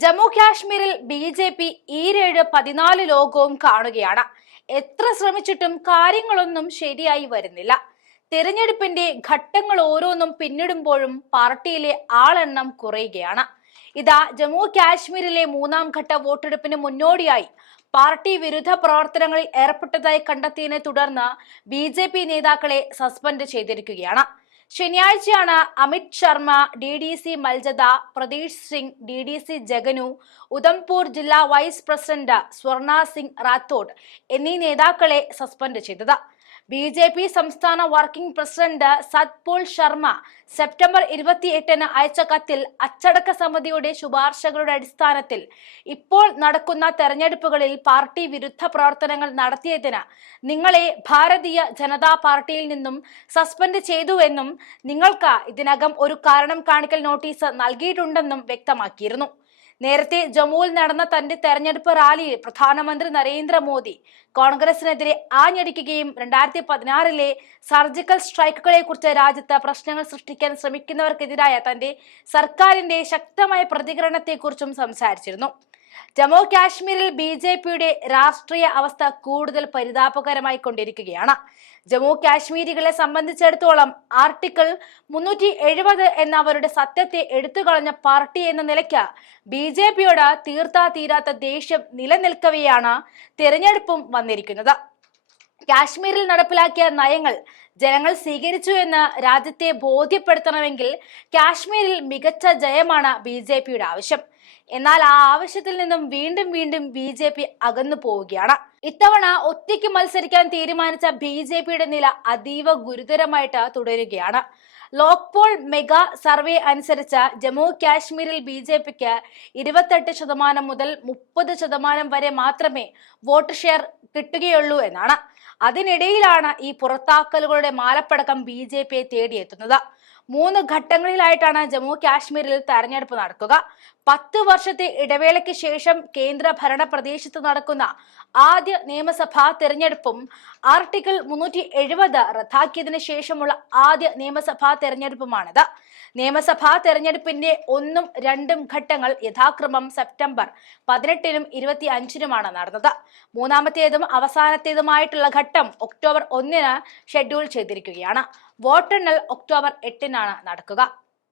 ജമ്മു കാശ്മീരിൽ B J P ഈരേഴ് പതിനാല് ലോകവും കാണുകയാണ്. എത്ര ശ്രമിച്ചിട്ടും കാര്യങ്ങളൊന്നും ശരിയായി വരുന്നില്ല. തിരഞ്ഞെടുപ്പിന്റെ ഘട്ടങ്ങൾ ഓരോന്നും പിന്നിടുമ്പോഴും പാർട്ടിയിലെ ആളെണ്ണം കുറയുകയാണ്. ഇതാ ജമ്മു കാശ്മീരിലെ മൂന്നാം ഘട്ട വോട്ടെടുപ്പിന് മുന്നോടിയായി പാർട്ടി വിരുദ്ധ പ്രവർത്തനങ്ങളിൽ ഏർപ്പെട്ടതായി കണ്ടെത്തിയതിനെ തുടർന്ന് ബി നേതാക്കളെ സസ്പെൻഡ് ചെയ്തിരിക്കുകയാണ്. ശനിയാഴ്ചയാണ് Amit Sharma D D C മൽജദ Pratheesh Singh D D C ജഗനു Udhampur ജില്ലാ വൈസ് പ്രസിഡന്റ് സ്വർണ സിംഗ് റാത്തോഡ് എന്നീ നേതാക്കളെ സസ്പെൻഡ് ചെയ്തത്. ബി ജെ പി സംസ്ഥാന working president Satpaul Sharma September ഇരുപത്തിയെട്ടിന് അയച്ച കത്തിൽ അച്ചടക്ക സമിതിയുടെ ശുപാർശകളുടെ അടിസ്ഥാനത്തിൽ ഇപ്പോൾ നടക്കുന്ന തെരഞ്ഞെടുപ്പുകളിൽ പാർട്ടി വിരുദ്ധ പ്രവർത്തനങ്ങൾ നടത്തിയതിന് നിങ്ങളെ ഭാരതീയ ജനതാ പാർട്ടിയിൽ നിന്നും സസ്പെൻഡ് ചെയ്തുവെന്നും നിങ്ങൾക്ക് ഇതിനകം ഒരു കാരണം കാണിക്കൽ നോട്ടീസ് നൽകിയിട്ടുണ്ടെന്നും വ്യക്തമാക്കിയിരുന്നു. നേരത്തെ ജമ്മുവിൽ നടന്ന തന്റെ തെരഞ്ഞെടുപ്പ് റാലിയിൽ പ്രധാനമന്ത്രി നരേന്ദ്രമോദി കോൺഗ്രസിനെതിരെ ആഞ്ഞടിക്കുകയും രണ്ടായിരത്തി പതിനാറിലെ സർജിക്കൽ സ്ട്രൈക്കുകളെ കുറിച്ച് രാജ്യത്ത് പ്രശ്നങ്ങൾ സൃഷ്ടിക്കാൻ ശ്രമിക്കുന്നവർക്കെതിരായ തന്റെ സർക്കാരിന്റെ ശക്തമായ പ്രതികരണത്തെക്കുറിച്ചും സംസാരിച്ചിരുന്നു. ജമ്മു കാശ്മീരിൽ ബി ജെ പിയുടെ രാഷ്ട്രീയ അവസ്ഥ കൂടുതൽ പരിതാപകരമായി കൊണ്ടിരിക്കുകയാണ്. ജമ്മു കാശ്മീരികളെ സംബന്ധിച്ചിടത്തോളം ആർട്ടിക്കിൾ മുന്നൂറ്റി എഴുപത് എന്ന അവരുടെ സത്യത്തെ എടുത്തുകളഞ്ഞ പാർട്ടി എന്ന നിലയ്ക്ക് ബി ജെ പിയോട് തീർത്താ തീരാത്ത ദേഷ്യം നിലനിൽക്കവെയാണ് തിരഞ്ഞെടുപ്പും വന്നിരിക്കുന്നത്. കാശ്മീരിൽ നടപ്പിലാക്കിയ നയങ്ങൾ ജനങ്ങൾ സ്വീകരിച്ചു എന്ന് രാജ്യത്തെ ബോധ്യപ്പെടുത്തണമെങ്കിൽ കാശ്മീരിൽ മികച്ച ജയമാണ് ബി ജെ പിയുടെ ആവശ്യം. എന്നാൽ ആ ആവശ്യത്തിൽ നിന്നും വീണ്ടും വീണ്ടും ബി ജെ പി അകന്നു പോവുകയാണ്. ഇത്തവണ ഒറ്റയ്ക്ക് മത്സരിക്കാൻ തീരുമാനിച്ച ബി ജെ പിയുടെ നില അതീവ ഗുരുതരമായിട്ട് തുടരുകയാണ്. ലോക്പോൾ മെഗാ സർവേ അനുസരിച്ച് ജമ്മു കാശ്മീരിൽ ബി ജെ പിക്ക് ഇരുപത്തെട്ട് ശതമാനം മുതൽ മുപ്പത് ശതമാനം വരെ മാത്രമേ വോട്ട് ഷെയർ കിട്ടുകയുള്ളൂ എന്നാണ്. അതിനിടയിലാണ് ഈ പുറത്താക്കലുകളുടെ മാലപ്പടക്കം ബി ജെ പിയെ തേടിയെത്തുന്നത്. മൂന്ന് ഘട്ടങ്ങളിലായിട്ടാണ് ജമ്മു കാശ്മീരിൽ തെരഞ്ഞെടുപ്പ് നടക്കുക. പത്ത് വർഷത്തെ ഇടവേളയ്ക്ക് ശേഷം കേന്ദ്ര ഭരണ പ്രദേശത്ത് നടക്കുന്ന ആദ്യ നിയമസഭാ തെരഞ്ഞെടുപ്പും ആർട്ടിക്കിൾ മുന്നൂറ്റി എഴുപത് റദ്ദാക്കിയതിനു ശേഷമുള്ള ആദ്യ നിയമസഭാ തെരഞ്ഞെടുപ്പുമാണിത്. നിയമസഭാ തെരഞ്ഞെടുപ്പിന്റെ ഒന്നും രണ്ടും ഘട്ടങ്ങൾ യഥാക്രമം സെപ്റ്റംബർ പതിനെട്ടിനും ഇരുപത്തി അഞ്ചിനുമാണ് നടന്നത്. മൂന്നാമത്തേതും അവസാനത്തേതുമായിട്ടുള്ള ഘട്ടം ഒക്ടോബർ ഒന്നിന് ഷെഡ്യൂൾ ചെയ്തിരിക്കുകയാണ്. വോട്ടെണ്ണൽ ഒക്ടോബർ എട്ടിനാണ് നടക്കുക.